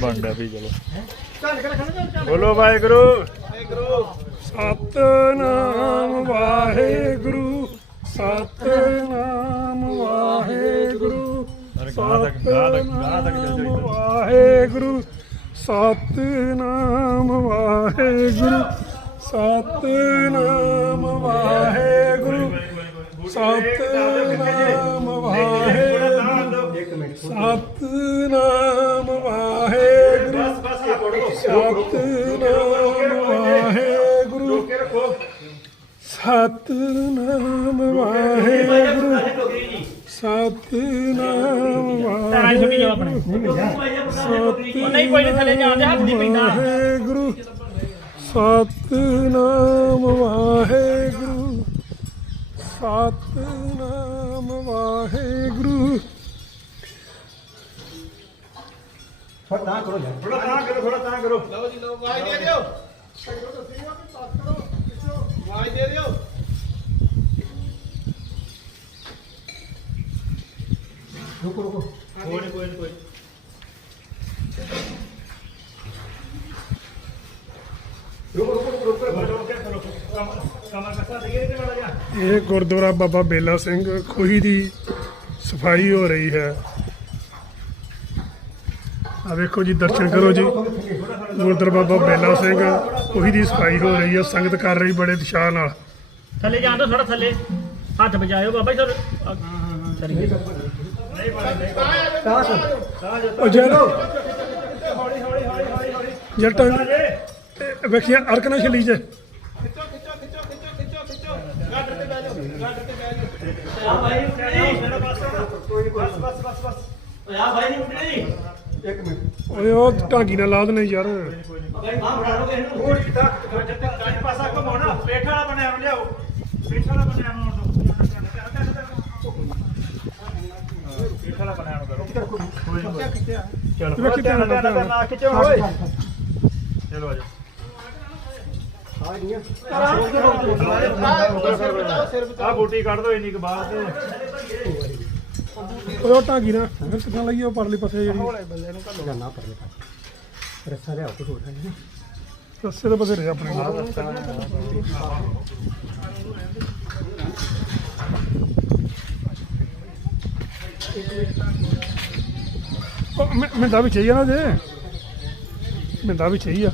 ਬਣਦਾ ਵੀ ਚਲੋ। ਬੋਲੋ ਵਾਹਿਗੁਰੂ। ਸਤਨਾਮ ਵਾਹਿਗੁਰੂ। ਸਤਨਾਮ ਵਾਹਿਗੁਰੂ। ਸਤਨਾਮ ਵਾਹਿਗੁਰੂ। ਸਤਨਾਮ ਵਾਹਿਗੁਰੂ। ਸਤਨਾਮ ਵਾਹਿਗੁਰੂ। ਸਤਨਾਮ ਵਾਹਿਗੁਰੂ। ਸਤਨਾਮ ਵਾਹਿਗੁਰੂ ਸਤਨਾਮ ਵਾਹਿਗੁਰੂ। ਸਤਨਾਮ ਵਾਹਿਗੁਰੂ। ਸਤਨਾਮ ਵਾਹਿਗੁਰੂ ਨਹੀਂ ਕੋਈ ਨਹੀਂ ਥੱਲੇ ਜਾਣ ਦੇ ਹੱਥ ਨਹੀਂ ਪੈਂਦਾ ਵਾਹਿਗੁਰੂ ਸਤਨਾਮ ਵਾਹਿਗੁਰੂ ਸਤਨਾਮ ਵਾਹਿਗੁਰੂ ਥੋੜਾ ਤਾਂ ਕਰੋ ਥੋੜਾ ਤਾਂ ਕਰੋ। ਲਓ ਜੀ ਲਓ ਆਵਾਜ਼ ਦੇ ਦਿਓ। ਆਵਾਜ਼ ਦੇ ਦਿਓ। ਰੁਕੋ ਰੁਕੋ। ਕੋਈ ਨਹੀਂ ਕੋਈ ਨਹੀਂ ਕੋਈ ਰੁਕੋ ਰੁਕੋ ਰੁਕੋ ਕਮਰ ਕੱਸਾ ਦੇਈਏ ਤੇ ਮਾੜਾ ਜਿਹਾ ਇਹ ਗੁਰਦੁਆਰਾ ਬਾਬਾ ਬੇਲਾ ਸਿੰਘ ਖੂਹੀ ਦੀ ਸਫ਼ਾਈ ਹੋ ਰਹੀ ਹੈ। ਆ ਵੇਖੋ ਜੀ ਦਰਸ਼ਨ ਕਰੋ ਜੀ। ਗੁਰਦੁਆਰਾ ਬਾਬਾ ਬੇਲਾ ਸਿੰਘ ਖੂਹੀ ਦੀ ਸਫ਼ਾਈ ਹੋ ਰਹੀ ਹੈ ਸੰਗਤ ਕਰ ਰਹੀ ਬੜੇ ਉਤਸ਼ਾਹ ਨਾਲ। ਥੱਲੇ ਜਾਣ ਦੋ ਥੋੜਾ ਥੱਲੇ। ਹੱਥ ਬਚਾਇਓ ਬਾਬਾ ਜੀ ਸਰ। ਸਰੀ ਤਾਂ ਸਰ ਉਹ ਜਲ ਹੌਲੀ ਹੌਲੀ ਹੌਲੀ ਹੌਲੀ ਹੌਲੀ ਜਲਟਾ ਵੇਖਿਆ ਅਰਕ ਨਾ ਛਲੀ ਜੇ। ਖਿੱਚੋ ਖਿੱਚੋ ਖਿੱਚੋ ਖਿੱਚੋ ਖਿੱਚੋ ਖਿੱਚੋ ਗਾਡਰ ਤੇ ਬਹਿ ਜਾਓ ਗਾਡਰ ਤੇ ਬਹਿ ਜਾਓ ਆ ਭਾਈ ਉੱਠਣੀ ਬਸ ਬਸ ਬਸ। ਬਸ ਆ ਭਾਈ ਨਹੀਂ ਉੱਠਣੀ ਇੱਕ ਮਿੰਟ। ਓਏ ਉਹ ਢਾਂਗੀ ਨਾਲ ਲਾ ਦੇਣੇ ਯਾਰ। ਬਾਹ ਫੜਾ ਲਓ ਇਹਨੂੰ। ਹੋਰ ਕਿਦਾਂ ਜਦ ਤੱਕ ਕੰਨ ਪਾਸਾ ਘਮਾਉਣਾ ਪਲੇਟ ਵਾਲਾ ਬਣਿਆ ਹੋਇਆ ਲਿਆਓ। ਪਲੇਟ ਵਾਲਾ ਬਣਿਆ ਹੋਇਆ ਪਲੇਟ ਵਾਲਾ ਬਣਿਆ ਹੋਇਆ ਚਲੋ ਚਲੋ ਕਿਤੇ ਨਾ ਨਾ। ਕਿਤੇ ਹੋਏ ਚਲੋ। ਆ? ਜਾਓ। ਆ ਗੋਟੀ ਕੱਢ ਦੋ ਇੰਨੀ ਕੁ ਤੇ ਉਹ ਢਾਂਗੀ ਨਾਲ ਫਿਰ ਕਿੱਥਾਂ ਲਈਏ ਉਹ ਪਰਲੀ ਪਾਸੇ ਜਿਹੜੀ? ਜਾਨਾ ਪਰਲੇ ਪਾਸੇ। ਰੱਸਾ ਲਿਆਓ ਕੁਝ ਹੋਰ ਹੈ ਨਹੀਂ ਰਸਤੇ ਦੇ ਬਥੇਰੇ ਆਪਣੇ ਨਾਲ ਉਹ ਮੈਂ ਮੈਂ ਦਾ ਵੀ ਚਾਹੀਏ ਨਾ ਜੇ। ਮੈਂ ਦਾ ਵੀ ਚਾਹੀਏ